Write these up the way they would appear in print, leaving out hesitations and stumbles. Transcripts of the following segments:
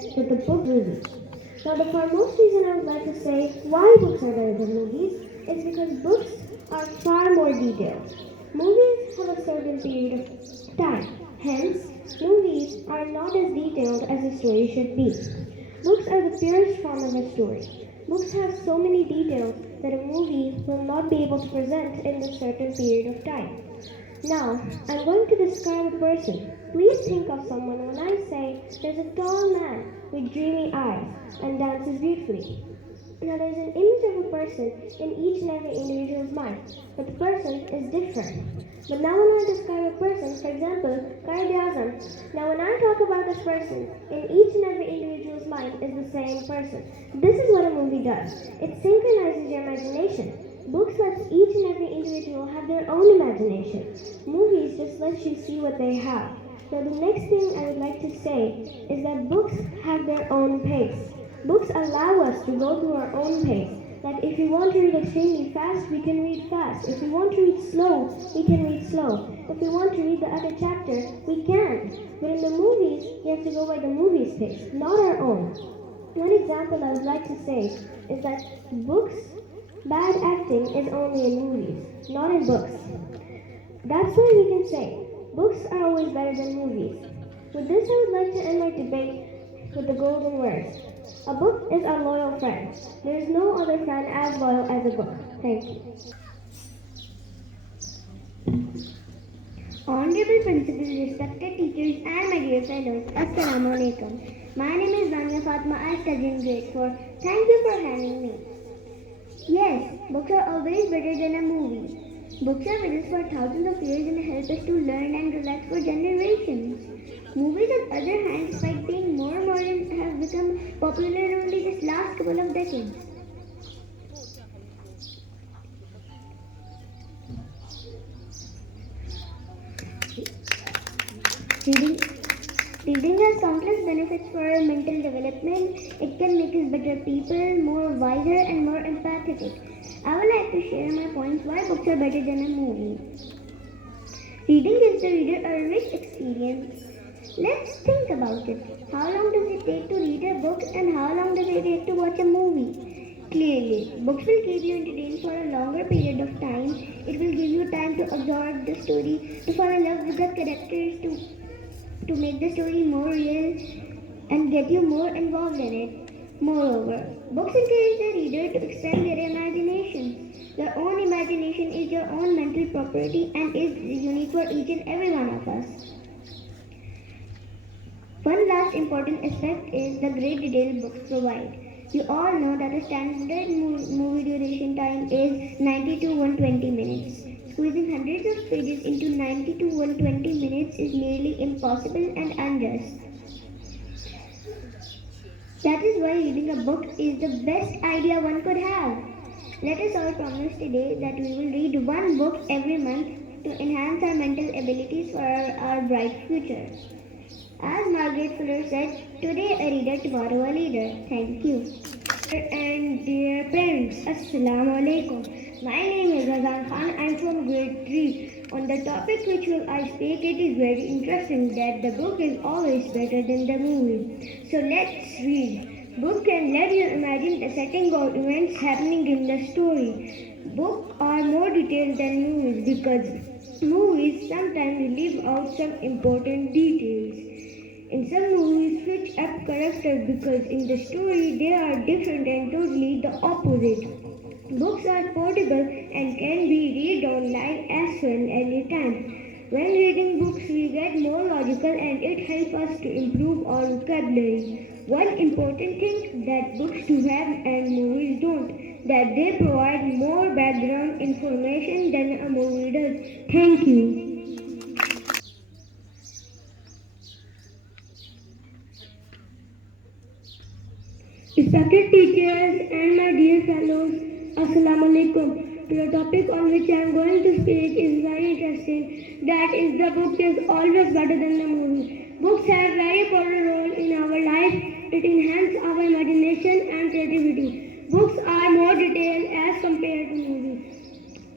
said that the book movie. Now, the foremost reason I would like to say why books are better than movies is because books are far more detailed. Movies have a certain period of time. Hence, movies are not as detailed as a story should be. Books are the purest form of a story. Books have so many details that a movie will not be able to present in a certain period of time. Now, I'm going to describe a person. Please think of someone when I say there's a tall man with dreamy eyes and dances beautifully. Now, there's an image of a person in each and every individual's mind, but the person is different. But now when I describe a person, for example, Qaid Azam, now when I talk about this person, in each and every individual's mind is the same person. This is what a movie does. It synchronizes your imagination. Books lets each and every individual have their own imagination. Movies just let you see what they have. Now the next thing I would like to say is that books have their own pace. Books allow us to go through our own pace. That if we want to read extremely fast, we can read fast. If we want to read slow, we can read slow. If we want to read the other chapter, we can. But in the movies, we have to go by the movie's pace, not our own. One example I would like to say is that books, bad acting is only in movies, not in books. That's why we can say books are always better than movies. With this, I would like to end my debate with the golden words. A book is our loyal friend. There is no other friend as loyal as a book. Thank you. Honorable principals, respected teachers, and my dear fellows, Assalamu alaikum. My name is Dania Fatma. I study in grade 4. Thank you for having me. Yes, books are always better than a movie. Books are with us for thousands of years and help us to learn and relax for generations. Movies, on the other hand, despite being more modern, have become popular in only this last couple of decades. Reading has countless benefits for our mental development. It can make us better people, more wiser and more empathetic. I would like to share my points why books are better than a movie. Reading gives the reader a rich experience. Let's think about it. How long does it take to read a book and how long does it take to watch a movie? Clearly, books will keep you entertained for a longer period of time. It will give you time to absorb the story, to fall in love with the characters, to make the story more real and get you more involved in it. Moreover, books encourage the reader to extend their imagination. Your own imagination is your own mental property and is unique for each and every one of us. One last important aspect is the great detail books provide. You all know that the standard movie duration time is 90 to 120 minutes. Squeezing hundreds of pages into 90 to 120 minutes is nearly impossible and unjust. That is why reading a book is the best idea one could have. Let us all promise today that we will read one book every month to enhance our mental abilities for our bright future. As Margaret Fuller said, today a reader, tomorrow a leader. Thank you. And dear parents, Assalamu alaikum. My name is Razan Khan. I am from grade 3. On the topic which will I speak, it is very interesting that the book is always better than the movie. So let's read. Book can let you imagine the setting of events happening in the story. Books are more detailed than movies because movies sometimes leave out some important details. In some movies switch up characters because in the story they are different and totally the opposite. Books are portable and can be read online as well anytime. When reading books we get more logical and it helps us to improve our vocabulary. One important thing that books do have and movies don't, that they provide more background information than a movie does. Thank you. Respected teachers and my dear fellows, Assalamu alaikum. The topic on which I am going to speak is very interesting. That is, the book is always better than the movie. Books have very important role in our life. It enhances our imagination and creativity. Books are more detailed as compared to movies.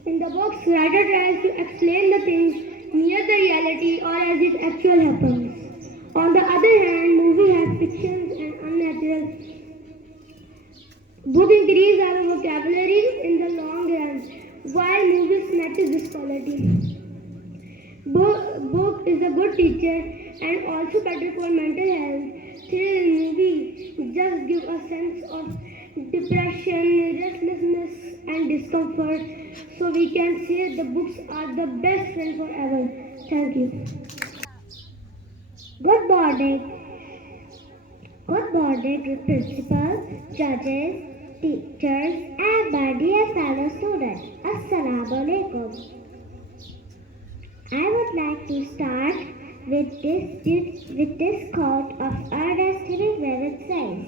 In the books, writer tries to explain the things near the reality or as it actually happens. On the other hand, movie has fictions and vocabulary in the long run, while movies net is this quality. Book is a good teacher and also better for mental health. Thrill movie just give a sense of depression, restlessness, and discomfort. So we can say the books are the best friend forever. Thank you. Good morning. Good morning, principal, judges, teachers, and my dear fellow students. Assalamu alaikum. I would like to start with this quote of Ernest Hemingway, which says,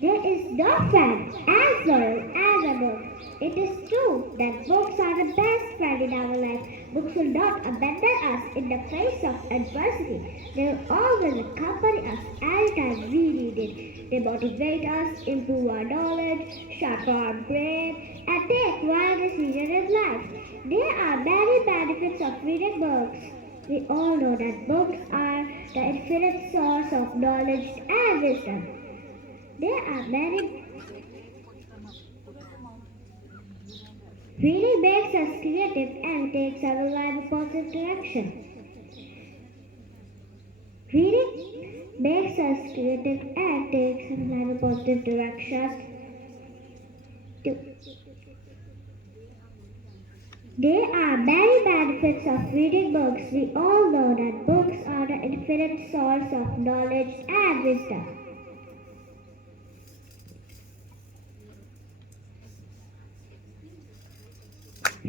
"There is no friend as loyal as a book." It is true that books are the best friend in our life. Books will not abandon us in the face of adversity. They will always accompany us anytime we need it. They motivate us, improve our knowledge, sharpen our brain, and take wise decisions in life. There are many benefits of reading books. We all know that books are the infinite source of knowledge and wisdom. There are many. Reading makes us creative and takes our life in a positive direction. Reading makes us creative and takes our life in a positive direction. There are many benefits of reading books. We all know that books are the infinite source of knowledge and wisdom.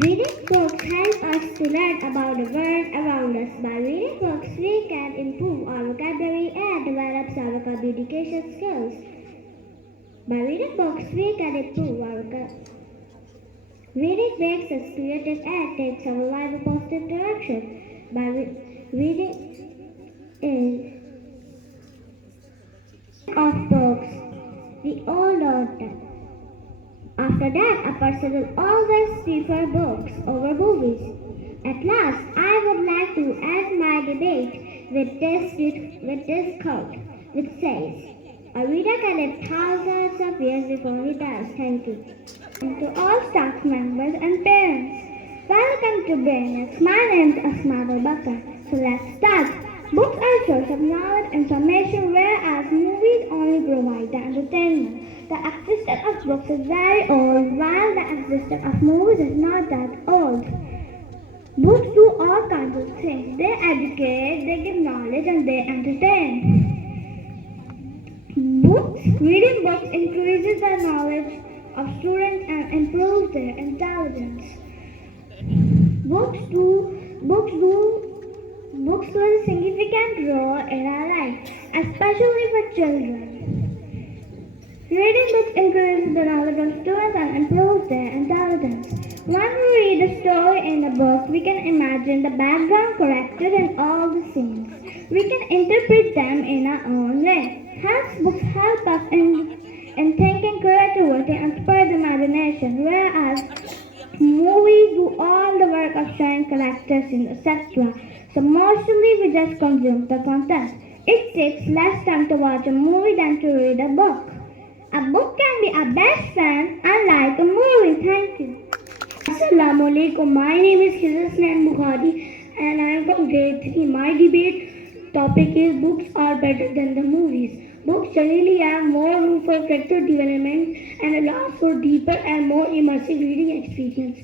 Reading books help us to learn about the world around us. By reading books, we can improve our vocabulary and develop our communication skills. By reading books, we can improve our vocabulary. Reading makes us creative and takes our life in a positive direction. By reading is of books, we all know that. After that, a person will always prefer books over movies. At last, I would like to end my debate with this quote, which says, "A reader can live thousands of years before he dies." Thank you. And to all staff members and parents, welcome to Brainless. My name is Asma Bakar. So let's start. Books are a source of knowledge and information, whereas movies only provide the entertainment. The existence of books is very old, while the existence of movies is not that old. Books do all kinds of things. They educate, they give knowledge, and they entertain. Reading books increases the knowledge of students and improves their intelligence. Books play a significant role in our life, especially for children. Reading books increases the knowledge of students and improves their intelligence. When we read a story in a book, we can imagine the background characters and all the scenes. We can interpret them in our own way. Hence, books help us in thinking creativity and spread imagination, whereas movies do all the work of showing characters in etc. So mostly we just consume the content. It takes less time to watch a movie than to read a book. A book can be our best friend, unlike a movie. Thank you. Assalamu alaikum. My name is Hizasnan Bukhari and I am from grade 3. My debate topic is books are better than the movies. Books generally have more room for character development and allow for deeper and more immersive reading experience.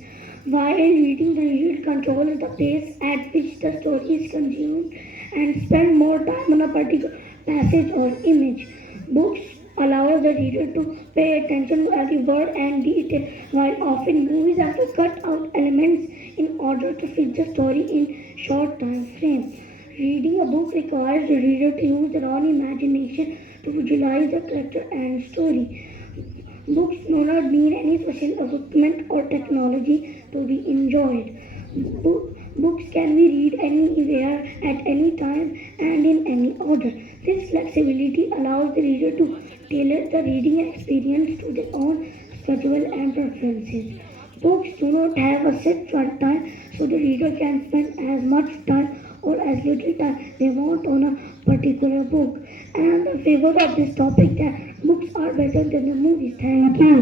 While reading, the reader controls the pace at which the story is consumed and spend more time on a particular passage or image. Books allow the reader to pay attention to every word and detail, while often movies have to cut out elements in order to fit the story in short time frame. Reading a book requires the reader to use their own imagination to visualize the character and story. Books do not need any special equipment or technology to be enjoyed. Books can be read anywhere, at any time, and in any order. This flexibility allows the reader to tailor the reading experience to their own schedule and preferences. Books do not have a set short time, so the reader can spend as much time or as little time they want on a particular book. And I'm in favor of this topic that books are better than the movies. Thank you.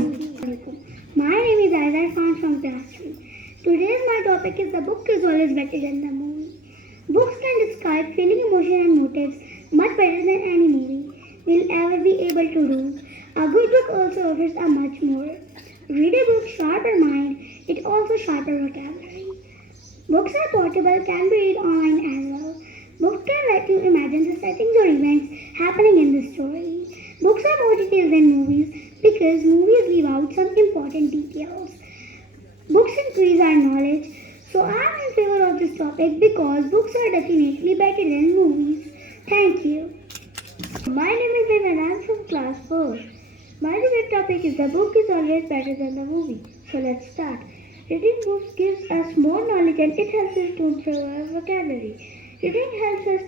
My name is Aizar Khan from class 3. Today's my topic is the book is always better than the movie. Books can describe feeling, emotion and motives much better than any movie will ever be able to do. A good book also offers a much more. Read a book sharper mind, it also sharper vocabulary. Books are portable, can be read online as well. Books can let you imagine the settings or events happening in the story. Books are more detailed than movies because movies leave out some important details. Books increase our knowledge, so I am in favor of this topic because books are definitely better than movies. Thank you. My name is Evan and I am from class 4. My debate topic is the book is always better than the movie. So let's start. Reading books gives us more knowledge and it helps us to improve our vocabulary. Reading helps us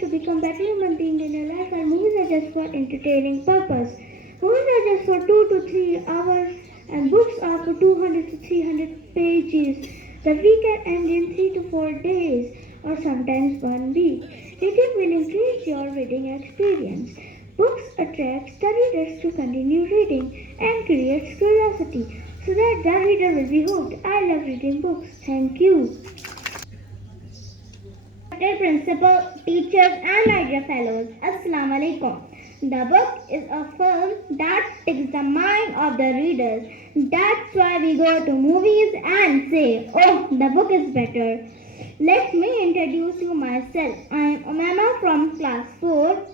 to become better human beings in our life, and movies are just for entertaining purpose. Movies are just for 2 to 3 hours and books are for 200 to 300 pages that we can end in 3 to 4 days or sometimes 1 week. Reading will increase your reading experience. Books attract study readers to continue reading and creates curiosity so that the reader will be hooked. I love reading books. Thank you. Dear principal, teachers and my dear fellows, Assalamu alaikum. The book is a film that takes the mind of the readers. That's why we go to movies and say, oh, the book is better. Let me introduce you myself. I am Umama from class 4.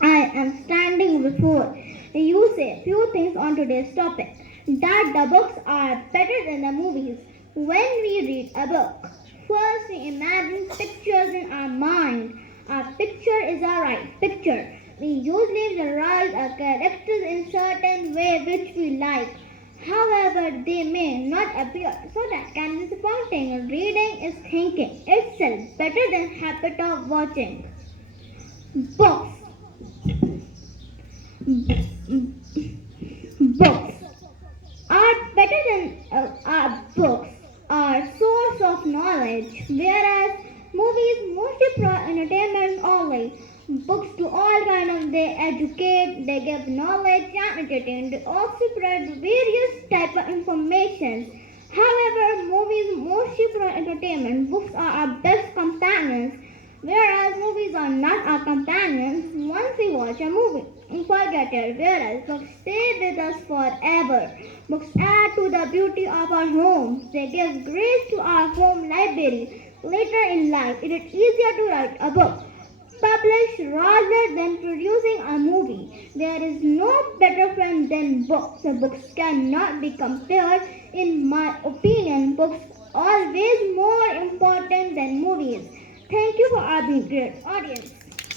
I am standing before you say few things on today's topic. That the books are better than the movies. When we read a book, first we imagine pictures in our mind. A picture is a right picture. We usually visualize our characters in certain way which we like. However, they may not appear, so that can be disappointing. Reading is thinking itself better than habit of watching. Books. Books are better than books are source of knowledge, whereas movies mostly pro entertainment only. Books do all kind of they educate, they give knowledge and entertain. They also provide various type of information. However, movies mostly provide entertainment. Books are our best companions, whereas movies are not our companions. Once we watch a movie, we forget it, whereas books stay with us forever. Books add to the beauty of our homes. They give grace to our home library. Later in life, it is easier to write a book published rather than producing a movie. There is no better friend than books. The books cannot be compared. In my opinion, books always more important than movies. Thank you for our being great audience.